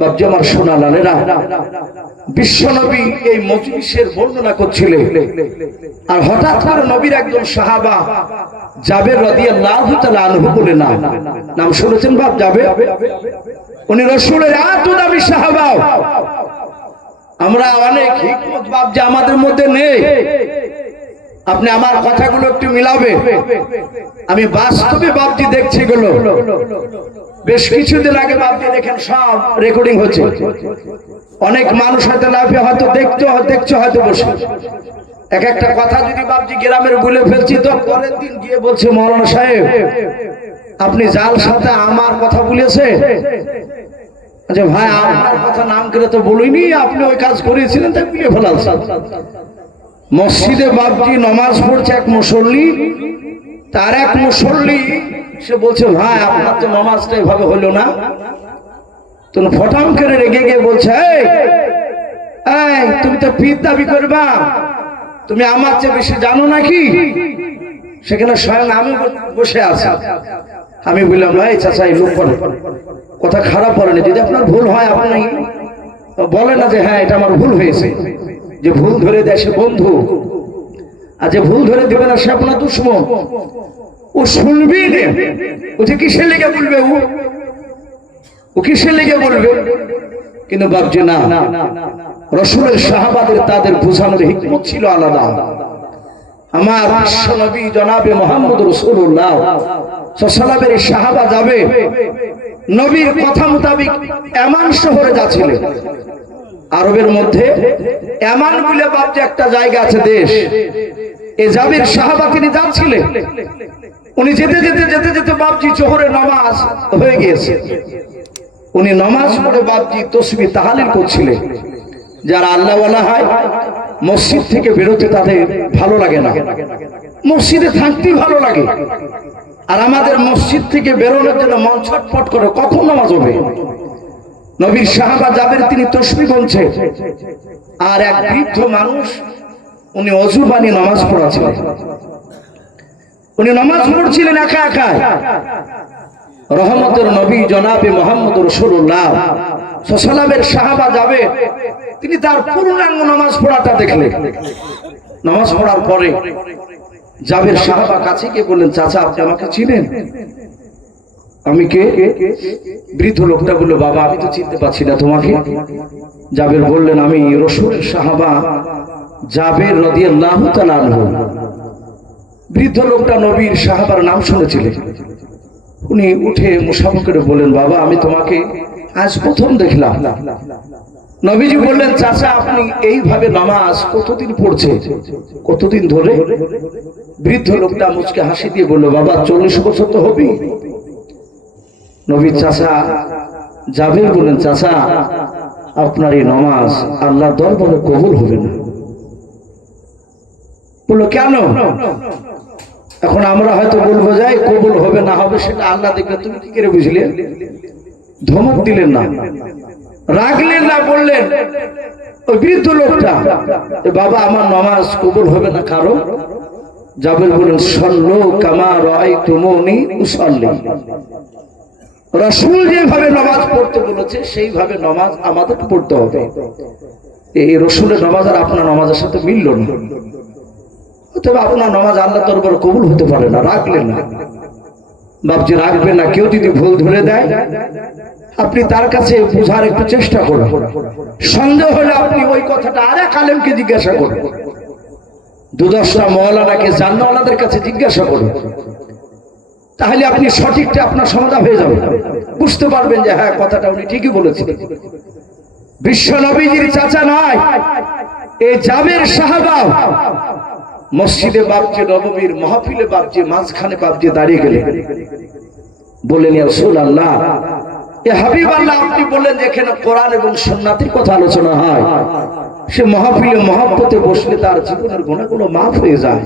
বাবজি আমার লালেরা বিশ্বনবী এই মজলিসের বর্ণনা করছিলেন। আর হঠাৎ করে নবীর একজন সাহাবা জাবের বলে না। নাম শুনেছেন বাপ যাবে উনি রসুলের এত দামি সাহাবা। আমরা অনেক হিকমত যে আমাদের মধ্যে নেই। আপনি আমার কথাগুলো একটু মিলাবে আমি বাস্তবে বাপজি দেখছি গুলো বেশ কিছুদিন আগে বাপজি দেখেন সব রেকর্ডিং হচ্ছে। অনেক মানুষ হয়তো লাইফে হয়তো দেখতে, দেখছে, হয়তো বসে। এক একটা কথা যদি বাপজি গ্রামের বলে ফেলছি, তো পরের দিন গিয়ে বলছে, মৌলানা সাহেব, আপনি যার সাথে আমার কথা বলেছে? আচ্ছা ভাই, আপনার কথা নাম করে তো বলিনি, আপনি ওই কাজ করেছিলেন তাই বুঝে ফেলাচ্ছেন মসজিদে বাপজি নমাজ পড়ছে এক মুসল্লি তার এক মুসল্লি সে বলছে ভাই আপনার তো নমাজটা এভাবে হলো না। তো ফটাম করে রেগে গিয়ে বলছে "এই, তুমি তো পীর দাবি করবা। তুমি আমার চেয়ে বেশি জানো নাকি? সেখানে স্বয়ং আমি বসে আছি। আমি বললাম ভাই চাচা এই লোক কথা খারাপ বলেনি। যদি আপনার ভুল হয় আপনি বলে না যে হ্যাঁ এটা আমার ভুল হয়েছে। যে ভুল ধরে দেয় সে বন্ধু। আর যে ভুল ধরে দেবে না, সে আপনার দুশ্মন। ও শুনবি ও যে কিসের লেগে বলবে ও? ও কিসের লেগে বলবে? কিন্তু ভাবছে না। রসুলের সাহাবাদের, তাদের বোঝানোর হিকমত ছিল আলাদা। আমার বিশ্ব নবী জনাবে মোহাম্মদ রসুল্লাহ সালামের সাহাবা যাবে, নবীর কথা মোতাবিক এমন শহরে যাচ্ছিলেন। আরবের মধ্যে, এমান বলে বাপজি একটা জায়গা আছে দেশ। এ জাবির সাহাবা তিনি যাচ্ছিলেন। উনি যেতে যেতে যেতে যেতে বাপজি জোহরে নামাজ হয়ে গিয়েছে। উনি নামাজ পড়ে বাপজি তসবি তাহালিল করছিলেন। যারা আল্লাহ বলা হয়, মসজিদ থেকে বেরোতে তাদের ভালো লাগে না। মসজিদে থাকতেই ভালো লাগে। আর আমাদের মসজিদ থেকে বেরোনোর জন্য মন ছটফট করে কখন নামাজ হবে? নবীর সাহাবা যাবেন তিনি তসবি বলছে আর এক বৃদ্ধ মানুষ, উনি অজু নামাজ পড়াছিলেন উনি নামাজ পড়ছিলেন একা একা রহমতের নবী জনাবে মোহাম্মদ রসুল্লাহ সসালামের সাহাবা যাবে, তিনি তার পূর্ণাঙ্গ নামাজ পড়াটা দেখলেন। নামাজ পড়ার পরে জাবের সাহাবা কাছে গিয়ে বললেন, চাচা, আপনি আমাকে চিনেন? আমি কে? বৃদ্ধ লোকটা বলল, বাবা, আমি তো চিনতে পারছি না তোমাকে। জাবের বললেন, আমি রসুল সাহাবা জাবের তাআলা আনহু। বৃদ্ধ লোকটা নবীর সাহাবার নাম শুনেছিলেন। উনি উঠে মুসাফা করে বললেন, বাবা, আমি তোমাকে আজ প্রথম দেখলাম। নবীজি বললেন, চাচা, আপনি এইভাবে নামাজ কতদিন পড়ছে কতদিন ধরে? বৃদ্ধ লোকটা মুচকে হাসি দিয়ে বলল, বাবা, চল্লিশ বছর তো হবে নবীর চাচা যাবে বলেন চাচা আপনার এই নামাজ আল্লাহ দরবারে কবুল হবে না। বলল, কেন? এখন আমরা হয়তো বলব যাই কবুল হবে না, হবে সেটা আল্লাহ দেখলে। তুমি কি করে বুঝলে? ধমক দিলেন না। রাগলেন না, বললেন, ওই বৃদ্ধ লোকটা বাবা, আমার নামাজ কবুল হবে না কারও? জাবের বলেন সল্লো কামা রাই তুমনি উসল্লি। রসুল যেভাবে নামাজ পড়তে বলেছে, সেইভাবে নামাজ আমাদের পড়তে হবে। এই রসুলের নামাজ আর আপনার নামাজের সাথে মিলল না। তবে আপনার নামাজ আল্লাহ তরবার কবুল হতে পারে না, রাখলেন না। বাপজি, রাখবে না, কেউ যদি ভুল ধরে দেয়, আপনি তার কাছে বোঝার একটু চেষ্টা করুন। সন্দেহ হলে আপনি ওই কথাটা আর এক আলেমকে জিজ্ঞাসা করুন। দু দশটা মহলানাকে জান্নাওয়ালাদের কাছে জিজ্ঞাসা করুন। তাহলে আপনি সঠিকটা আপনার সমাধান হয়ে যাবে। বুঝতে পারবেন যে হ্যাঁ কথাটা উনি ঠিকই বলেছিলেন বিশ্ব নবীজির চাচা নয় এ জাবের সাহাবা। মসজিদে বাপজি নবমীর মাহফিলে বাপজি মাঝখানে বাপজি দাঁড়িয়ে গেলেন। বললেন রাসূলুল্লাহ, এ হাবিব আল্লাহ, আপনি বললেন যে এখানে কোরআন এবং সুন্নাতের কথা আলোচনা হয়। সে মাহফিলে মহব্বতে বসলে তার জীবনের মাফ হয়ে যায়।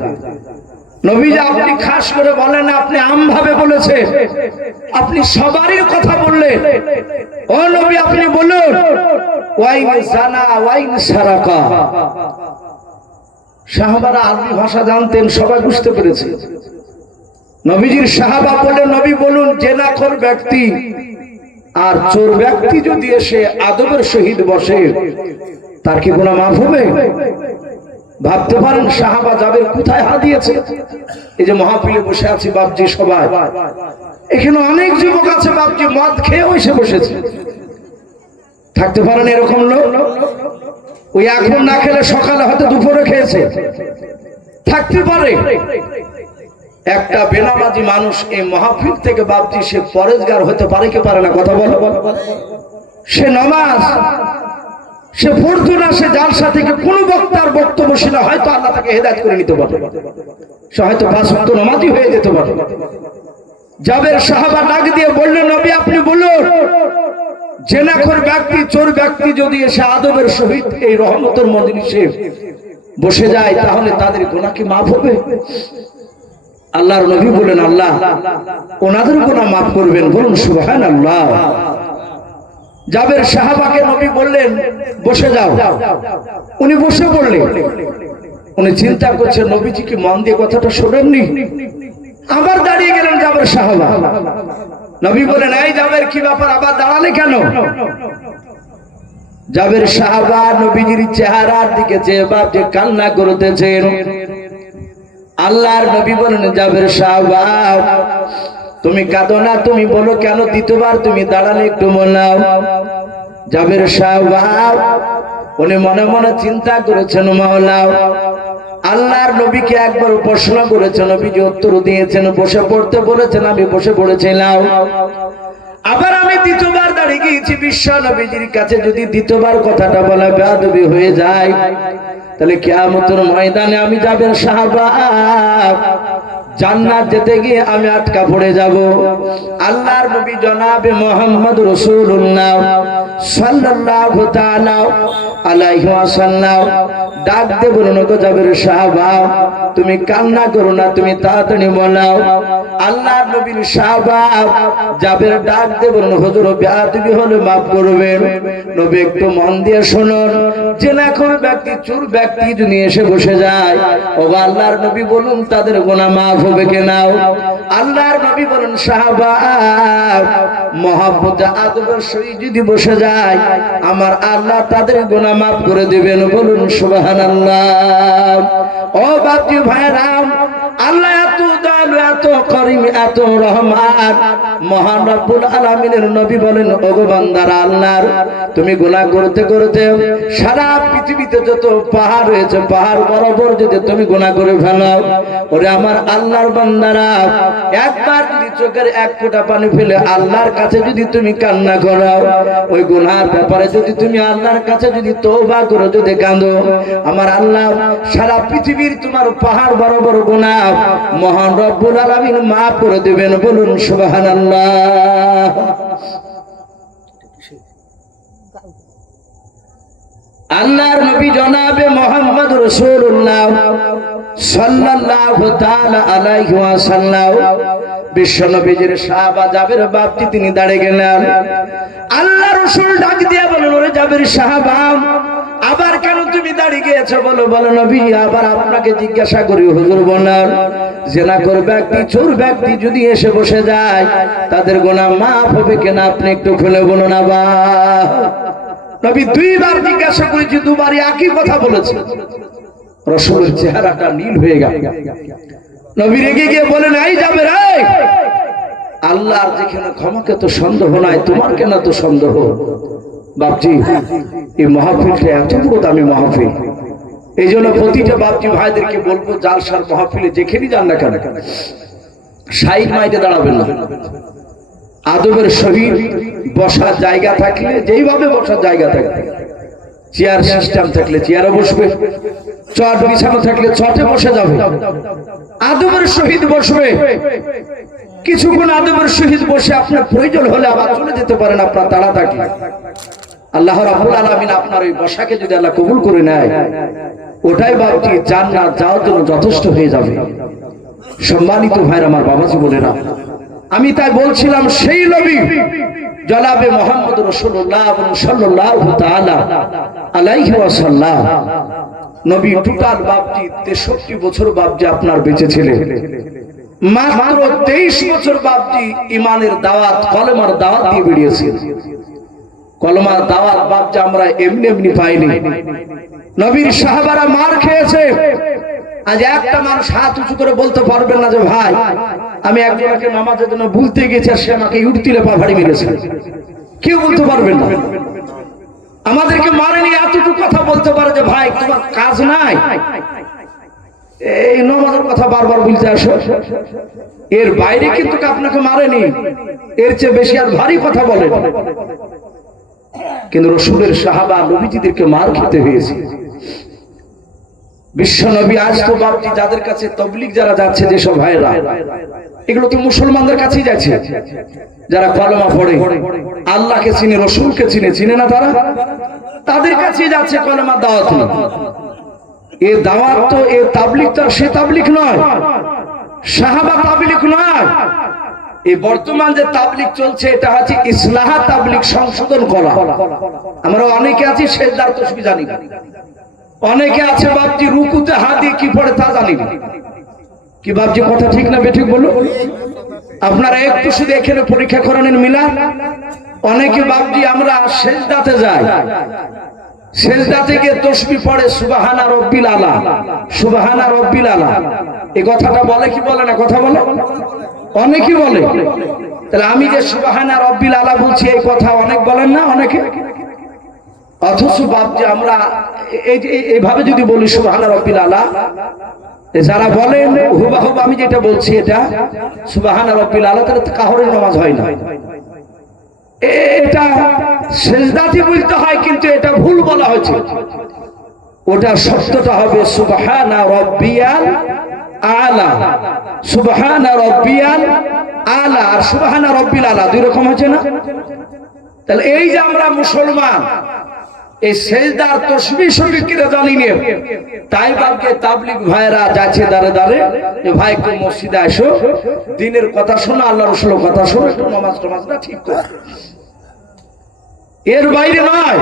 নবীজি আপনি খাস করে বলেন, আপনি আম ভাবে বলেছে। আপনি সবারই কথা বললেন ও নবী, আপনি বলুন জানা সারাকা। সাহাবারা ভাষা জানতেন, সবাই বুঝতে নবীজির সাহাবা বলে নবী বলুন জেনাখর ব্যক্তি আর চোর ব্যক্তি যদি এসে আদবের সহিত বসে, তার কি গুণা মাফ হবে? ভাবতে পারেন সাহাবা যাবের কোথায় হা দিয়েছে? এই যে মহাপিলে বসে আছি বাপজি সবাই। এখানে অনেক যুবক আছে বাপজি, মদ খেয়েও এসে বসেছে। থাকতে পারেন এরকম লোক? ওই এখন না খেলে সকালে হয়তো দুপুরে খেয়েছে। থাকতে পারে। একটা বেনামাজি মানুষ এই মহাফিল থেকে বাপজি সে পরেজগার হতে পারে কি পারে না, কথা বলো। সে নমাজ সে পড়তো না সে জালসা থেকে কোন বক্তার বক্তব্য শুনে হয়তো আল্লাহ তাকে হেদায়ত করে নিতে পারে। সে হয়তো ভক্ত নমাজি হয়ে যেতে পারে। জাবের সাহাবা ডাক দিয়ে বললেন, নবী, আপনি বলুন, জেনাখর ব্যক্তি, চোর ব্যক্তি যদি এসে আদবের সহিত এই রহমতের মজলিসে বসে যায়, তাহলে তাদের গোনা কি মাফ হবে? আল্লাহর নবী বলেন আল্লাহ, ওনাদের গোনা মাফ করবেন। বলুন সুবহান আল্লাহ জাবের সাহাবাকে নবী বললেন, বসে যাও। উনি বসে পড়লেন। উনি চিন্তা করছেন, নবীজি কি মন দিয়ে কথাটা শোনেননি? আবার দাঁড়িয়ে গেলেন জাবের সাহাবা। নবী বলেন এই জাবের কি ব্যাপার? আবার দাঁড়ালে কেন? জাবের সাহাবা নবীজির চেহারার দিকে চেয়ে বাপ যে কান্না করতেছেন। আল্লাহর নবী বলেন জাবের সাহাবা তুমি কাঁদো না, তুমি বলো কেন দ্বিতীয়বার তুমি দাঁড়ালে একটু বললাম জাবের সাহাবা উনি মনে মনে চিন্তা করেছেন মাওলাও। আল্লাহর নবীকে একবার প্রশ্ন করেছেন, নবীজি উত্তর দিয়েছেন, বসে পড়তে বলেছেন, আমি বসে পড়েছিলাম। আবার আমি দ্বিতীয়বার দাঁড়িয়ে গিয়েছি, বিশ্ব নবীজির কাছে যদি দ্বিতীয়বার কথাটা বলা বেয়াদবি হয়ে যায়, তাহলে কেয়ামতের ময়দানে আমি যাবেন সাহাবা জান্নাত যেতে গিয়ে আমি আটকা পড়ে যাব। আল্লাহর নবী জনাবে মোহাম্মদ রসুল্লাহ তাআলা আলাইহি ওয়াসাল্লাম। ডাক দে বলুন গো জাবের সাহাবা, তুমি কান্না করো না, তুমি তাড়াতাড়ি বলাও। আল্লাহর নবীর সাহাবা জাবের ডাক দে বলুন, হুজুর, বেয়াদবি হলে maaf করবেন। নবী একটু মন দিয়ে শুনুন যে না করে ব্যক্তি, চোর ব্যক্তি যদি এসে বসে যায়। ও আল্লাহর নবী বলুন, তাদের গোনা মাফ হবে কেনাও। আল্লাহর নবী বলেন, সাহাবা, মহাব্বত আদবের সই যদি বসে যায়, আমার আল্লাহ তাদের গোনা মাফ করে দিবেন। বলুন, সুবহানাল্লাহ। ও বাপজি ভাইরাম আল্লাহ এত এত করিম, এত রহমান, মহান রব্বুল আলামিনের নবী বলেন, ওগো বান্দারা আল্লাহর, তুমি গুনাহ করতে করতে সারা পৃথিবীতে যত পাহাড় রয়েছে, পাহাড় বরাবর যদি তুমি গুনাহ করে ফেলো ওরে আমার আল্লাহর বান্দারা, একবার যদি চোখের এক ফোঁটা পানি ফেলে আল্লাহর কাছে যদি তুমি কান্না করো ওই গুনার ব্যাপারে যদি তুমি আল্লাহর কাছে যদি তওবা করো যদি কাঁদো, আমার আল্লাহ সারা পৃথিবীর তোমার পাহাড় বরাবর গুনাহ মহান রব্বুল আলামিন মাফ করে দিবেন, বলুন সুবহানাল্লাহ। আল্লাহর নবী জনাবে মোহাম্মদ সাল্লাল্লাহু তাআলা আলাইহি ওয়াসাল্লাম সাহাবা জাবের বাপটি তিনি দাঁড়িয়ে গেলেন। আল্লাহ রাসূল ডাক দিয়ে বলেন, ওরে জাবের সাহাবা, আবার কেন তুমি দাঁড়িয়ে গিয়েছো, বলো বলো নবী, আবার আপনাকে জিজ্ঞাসা করি, হুজুর ব্যক্তি, চোর ব্যক্তি যদি এসে বসে যায়, তাদের গোনা মাফ হবে আপনি একটু খুলে নবী দুইবার জিজ্ঞাসা করেছি দুবারই একই কথা বলেছে। রসুলের চেহারাটা নীল হয়ে গেল। নবী রেগে গিয়ে বলেন, এই যাবে রে আল্লাহর যেখানে ক্ষমাকে তো সন্দেহ নাই, তোমার কেন তো সন্দেহ? বাপজি, এই মাহফিলটা এত দামি মাহফিল। এই জন্য প্রতিটা বাপজি ভাইদেরকে বলব, জালসার মাহফিলে যেখানেই যান না কেন সাইড মাইতে দাঁড়াবেন না। আদবের শহীদ বসার জায়গা থাকলে, যেইভাবে বসার জায়গা থাকবে, চেয়ার সিস্টেম থাকলে চেয়ারে বসবে, চট বিছানো থাকলে চটে বসে যাবে। আদবের শহীদ বসবে। কিছুক্ষণ আদবের সহিত বসে আপনার প্রয়োজন হলে আবার চলে যেতে পারেন আপনার তাড়া থাকলে আল্লাহ রাব্বুল আলামিন আপনার ওই বসাকে যদি আল্লাহ কবুল করে নেয়, ওটাই বাবজি জান্নাত যাওয়ার জন্য যথেষ্ট হয়ে যাবে। সম্মানিত ভাইরা আমার বাবাজি বোনেরা, আমি তাই বলছিলাম, সেই নবী জনাবে মোহাম্মদ রসুল্লাহ তাআলা আলাইহি ওয়াসাল্লাম, নবী টোটাল বাপজি 63 বছর বাপজি আপনার বেঁচে ছিলেন। মাত্র তেইশ বছর বাপজি ইমানের দাওয়াত, কলমার দাওয়াত দিয়ে বেরিয়েছে। কলমার দাওয়াত বাপজি আমরা এমনি এমনি পাইনি। নবীর সাহাবারা মার খেয়েছে। আজ একটা মানুষ হাত উঁচু করে বলতে পারবেন না যে, ভাই, আমি একজনকে নামাজের জন্য ভুলতে গেছি আর সে আমাকে ইউটিলে পা ভাড়ি মেরেছে। কেউ বলতে পারবেন না। আমাদেরকে মারেনি, এতটুকু কথা বলতে পারে যে, ভাই, তোমার কাজ নাই। এই নমাজের কথা বারবার বলতে আসো। এর বাইরে কিন্তু আপনাকে মারেনি। এর চেয়ে বেশি আর ভারী কথা বলে কিন্তু রসুলের সাহাবা নবীজিদেরকে মার খেতে হয়েছে। বিশ্ব নবী আজ তো বাপজি যাদের কাছে তবলিক যারা যাচ্ছে, যেসব ভাইরা এগুলো তো মুসলমানদের কাছেই যাচ্ছে। যারা কলমা পড়ে, আল্লাহকে চিনে, রসুলকে চিনে চিনে না তারা? তাদের কাছেই যাচ্ছে কলমা দাওয়াত। এ দাওয়াত তো এ তাবলিক তো সে তাবলিক নয়। সাহাবা তাবলিক নয়। এই বর্তমান যে তাবলিক চলছে, এটা হচ্ছে ইসলাহা তাবলিক সংশোধন করা। আমরা অনেকে আছি শেষদার তসবি জানি অনেকে আছে, বাপজি রুকুতে হাত দিয়ে কি পড়ে তা জানি কি বাপজি, কথা ঠিক না বেঠিক বলো আপনারা একটু শুধু এখানে পরীক্ষা করেন মিলা অনেকে বাপজি, আমরা শেষদাতে যাই। সেজদা থেকে তসবি পড়ে সুবাহানা রব্বিল আলা। সুবাহানা রব্বিল আলা। এই কথাটা বলে কি বলে না কথা বলে? অনেকেই বলে। তাহলে আমি যে সুবাহানা রব্বিল আলা বলছি, এই কথা অনেক বলেন না অনেকে? অথচ বাপ যে আমরা এই এই- এইভাবে যদি বলি সুবাহানা রব্বিল আলা যারা বলেন হুবাহুব আমি যেটা বলছি এটা, সুবাহানা রব্বিল আলা, তাহলে কাহরের নামাজ হয় না। এটা সেজদাতি বলতে হয়, কিন্তু এটা ভুল বলা হয়েছে। ওটা সত্যটা হবে সুবাহানা রব্বিয়াল আলা। সুবাহানা রব্বিয়াল আলা আর সুবাহানা রব্বিল আলা, দুই রকম হচ্ছে না? তাহলে এই যে আমরা মুসলমান এই সেজদার তসবি শরীফকে জানি নে? তাই বাবকে তাবলিগ ভাইরা যাচ্ছে দাঁড়ে দাঁড়ে ভাই, একটু মসজিদে আসো, দিনের কথা শোনো, আল্লাহ রসুলের কথা শোনো, একটু টমাজ ঠিক এর বাইরে নয়।